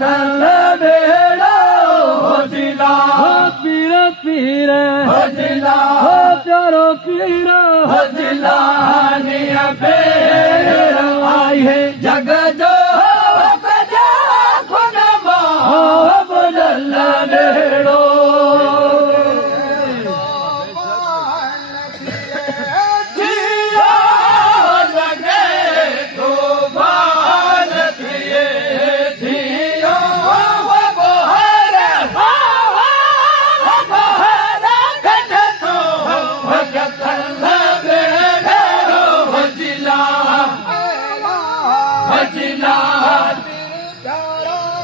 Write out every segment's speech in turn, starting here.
भगतल बेड़ो भजिला पीर पीर भजिला प्यारो पीर भजिला निया बेड़ आई है जग जो भगतल बेड़ो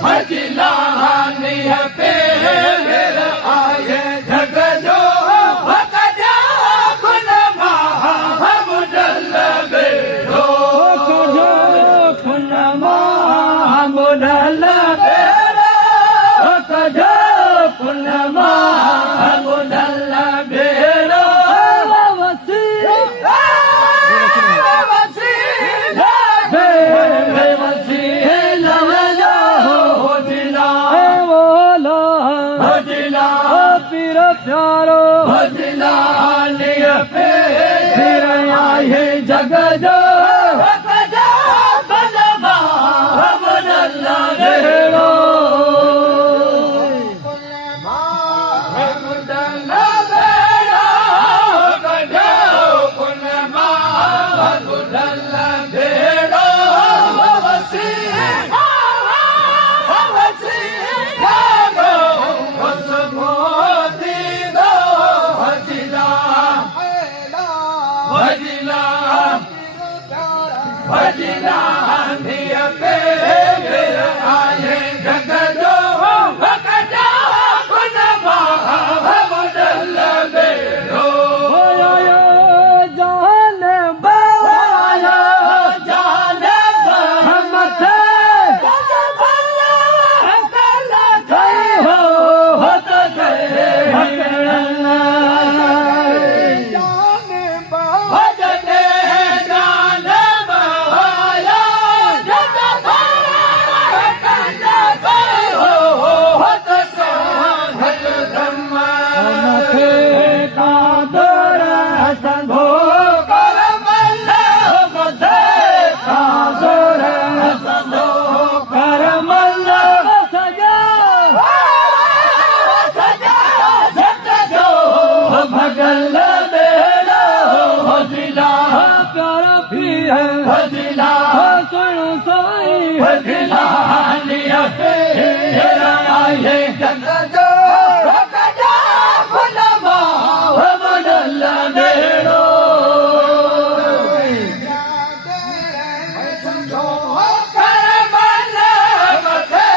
भजिला निया पेड़ आए जग जो भगजा खुन मुडल बेड़ो जो खुन मुडल बेड़ो जो खुन मुडल बेड़ो वसी प्यारो भजिला निया पेड़ आए जग जो भगजा मुडल बेड़ो मुडल बेड़ो गजो खुन मुडल बेड़ो वसी भजिला निया पेड़ आए जग जो भगजा खुन मुडल बेड़ो जान बाया जान मत हो तो भजिला सुन साई भजिला निया पेड़ आए जग जो भगजा खुन मुडल बेड़ो करमल मथे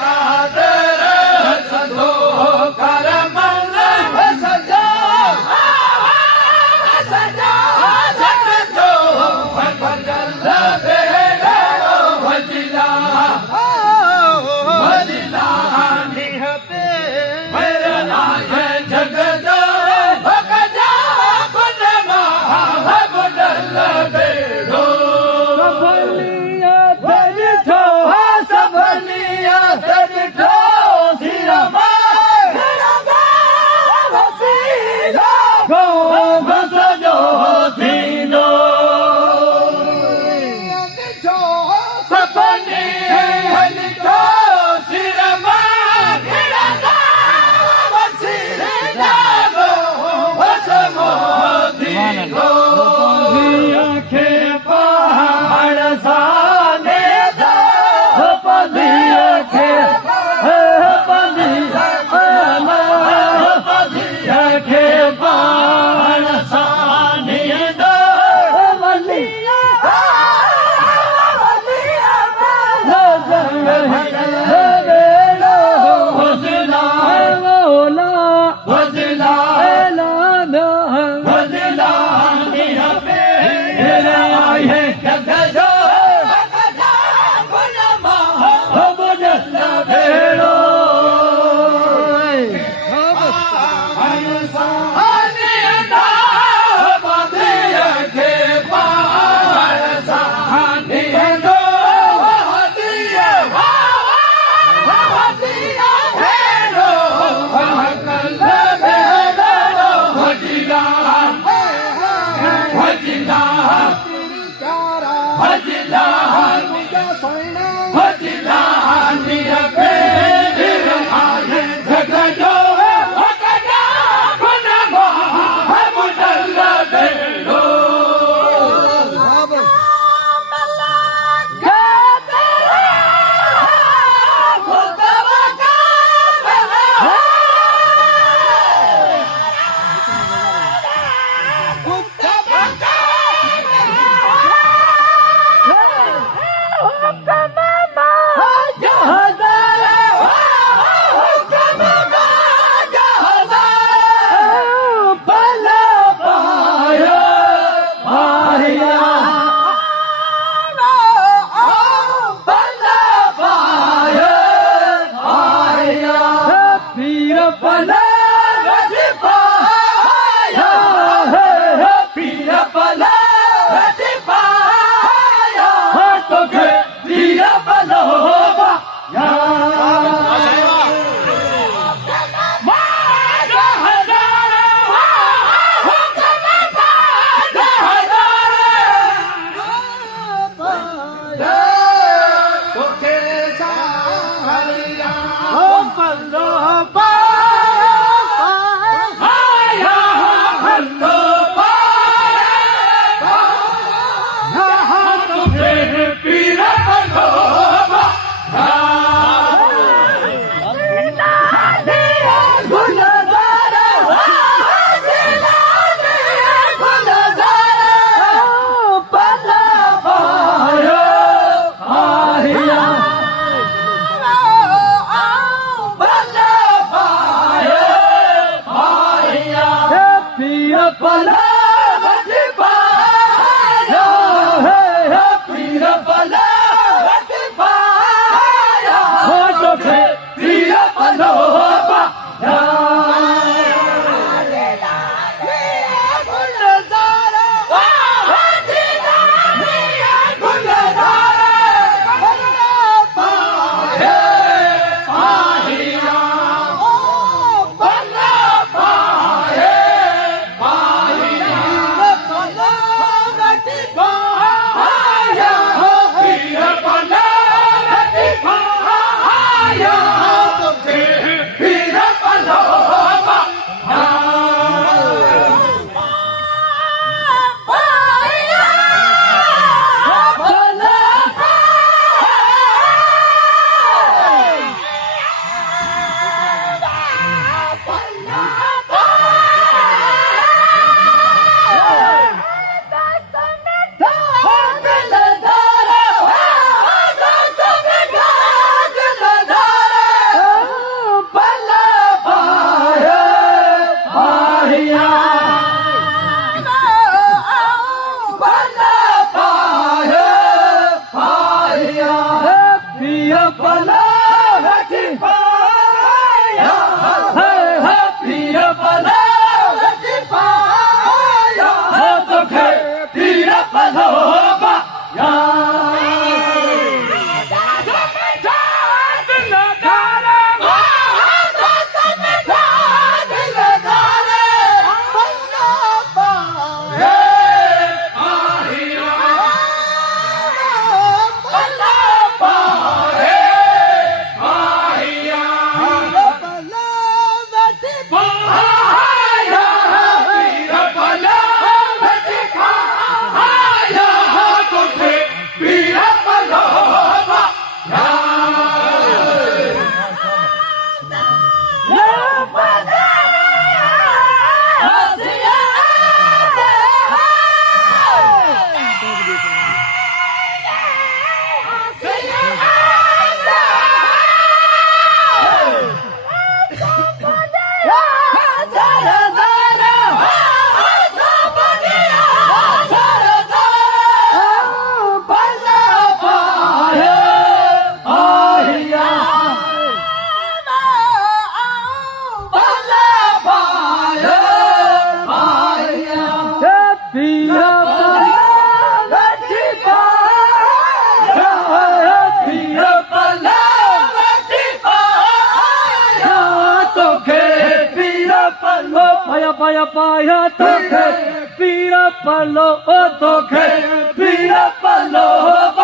कादर सदो करमल सजा सजा भगतल बेड़ो भजिला भजिला निया पेड़ आए जग जो भगजा खुन मुडल बेड़ो सबलिया धरिठो सिरमा घस जो थींदो pala Ratipaya Pira pala Ratipaya Toke Pira paloba Ya Paya paya toke, pira palo, toke, pira palo.